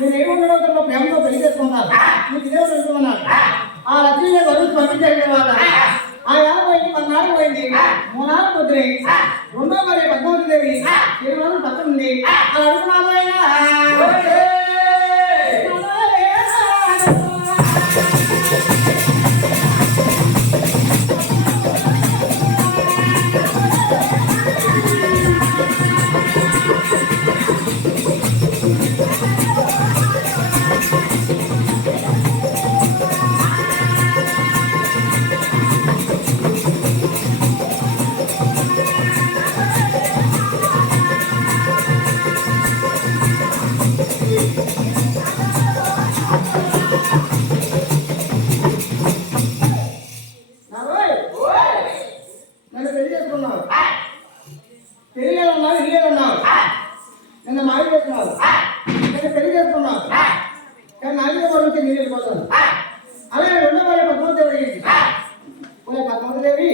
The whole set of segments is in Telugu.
నేను 700 ప్రేమతో పెళ్లి చేసుకున్నాను. నీకు ఇదే అనుకున్నాను. ఆ లక్ష్మీదేవి వరుస పంపించిన తర్వాత ఆ యాభ పోయింది, 14 పోయింది, 3 నాలుగు కుదిరి 2వ భార్య పద్మావతిదేవి తిరుమల పక్కన ఉంది. అలా అడుగుతున్నాను ఆయన నిన్న మావి చేసుకున్నావు, నేను పెళ్లి చేసుకున్నావు. కానీ నాలుగో వారు నుంచి నేను వెళ్ళిపోతాను. అలాగే 2వ భార్య పద్మావతిదేవి అడిగింది. పద్మావతిదేవి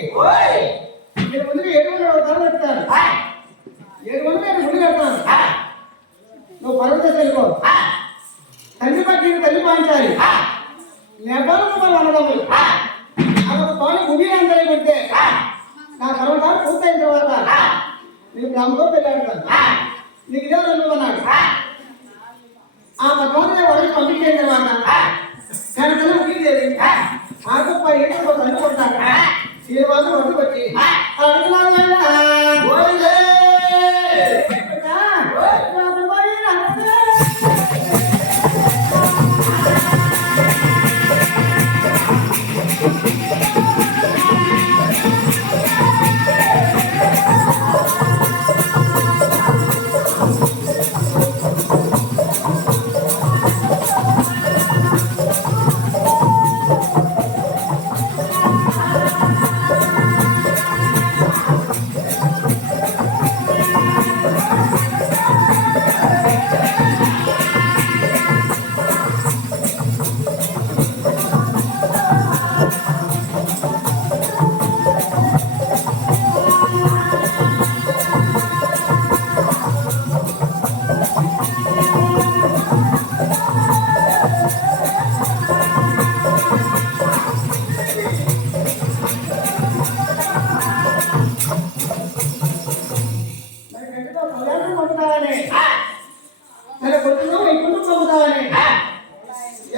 నేను ముందుగా 700 పెడతాను, 700 నేను ముందు కడతాను. నువ్వు పర్వతం వెళ్ళిపో. తల్లి పట్టి తల్లి పాయించాలి. నెబ్బలు అన్నదమ్ములు అదొక పాలు ముగి అందరూ పెడితే నా సర్వకాలం పూర్తయిన తర్వాత నీకు గ్రామంలో పెళ్ళి ఆడతాను. నీకు ఇదే అన్నాడు. ఆ పద్మావతి వరకు పంపించిన తర్వాత కనుక ముగిదేవి ఆ గొప్ప ఏంటో అనుకుంటాను. ఈ వాళ్ళు వరకు వచ్చి అడుగుతున్నాను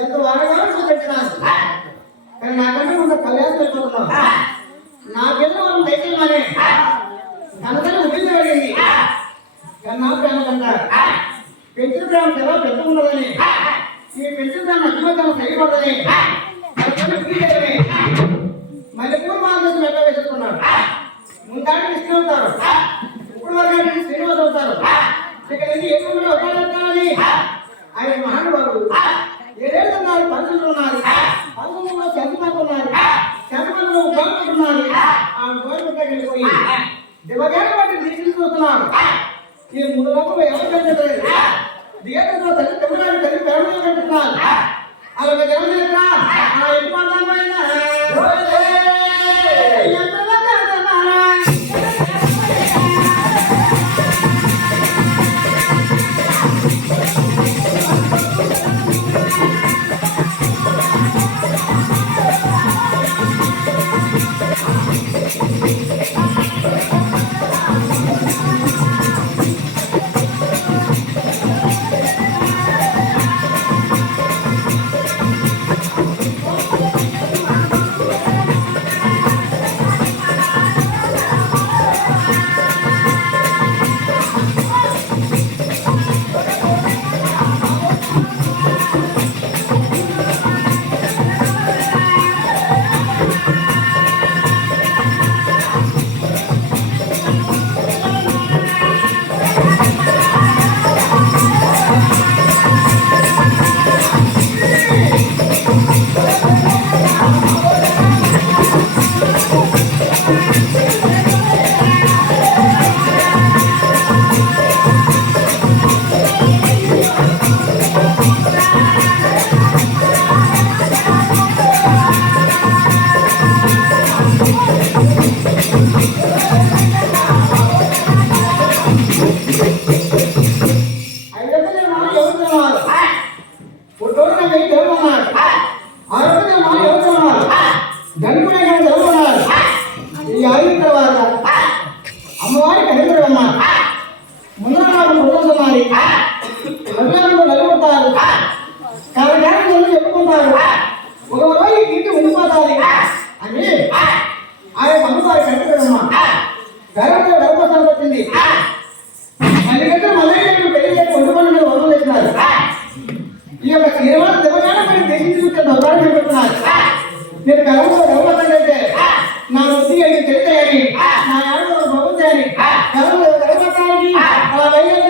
ఎంత వాడగానో చూపెట్టినాను. కానీ నాకంటే ఉన్న కళ్యాణం అయిపోతున్నాను. నాకెన్నో మనం దయచేయమని కనకనే ముగించి అడిగింది. కానీ నా ప్రేమ కంట పెంచిన ప్రేమ ఎలా పెట్టుకున్నదని, ఈ పెంచిన ప్రేమ అభిమతం సరిపడదని మళ్ళీ పూర్వ మార్గం మెట్ట వేసుకున్నాడు. ముందాటి కృష్ణ అవుతారు, ఇప్పుడు వరకు శ్రీనివాస్ అవుతారు. ఇక్కడ ఏమన్నా వస్తాడని ఆయన మహానుభావుడు 7 పరిస్థితులు ఉన్నారు. పరిస్థితుల్లో చంద్రబాబు ఉన్నారు, చంద్రబాబు గవర్నమెంట్ ఉన్నారు. ఆ గవర్నమెంట్ వెళ్ళిపోయి దివగారి వాటిని తీసుకొస్తున్నాడు. ఈ 3 లోపల ఎవరు పెంచలేదు. దిగతో తల్లి తమిళనాడు తల్లి పేరు పెట్టుకున్నారు. అలాగే జగన్ ఆ ఇంటి మాట్లాడిన చెప్పుకోవాలి అభిమానులు నలుగుతారు కళాకారులు చెప్పుకుంటారు ఒక రోజు ఇంటి ఉండిపోతారు అని ఆయన అమ్మవారి కట్టుకోదమ్మా గర్వంలో గర్భవతం వచ్చింది అందుకంటే మళ్ళీ పెళ్లి చేసి వండుకొని వదలు వేసినారు ఈ యొక్క సినిమా దెబ్బగానే మీరు దేశించుకుంటే ఉదాహరణ చెప్తున్నారు నేను గర్వంలో గర్భవతం అయితే నా వృత్తి అయితే తెలిసాయని నా యాడలో భగవతాయని గర్వంలో గర్భవతానికి అలా వైద్య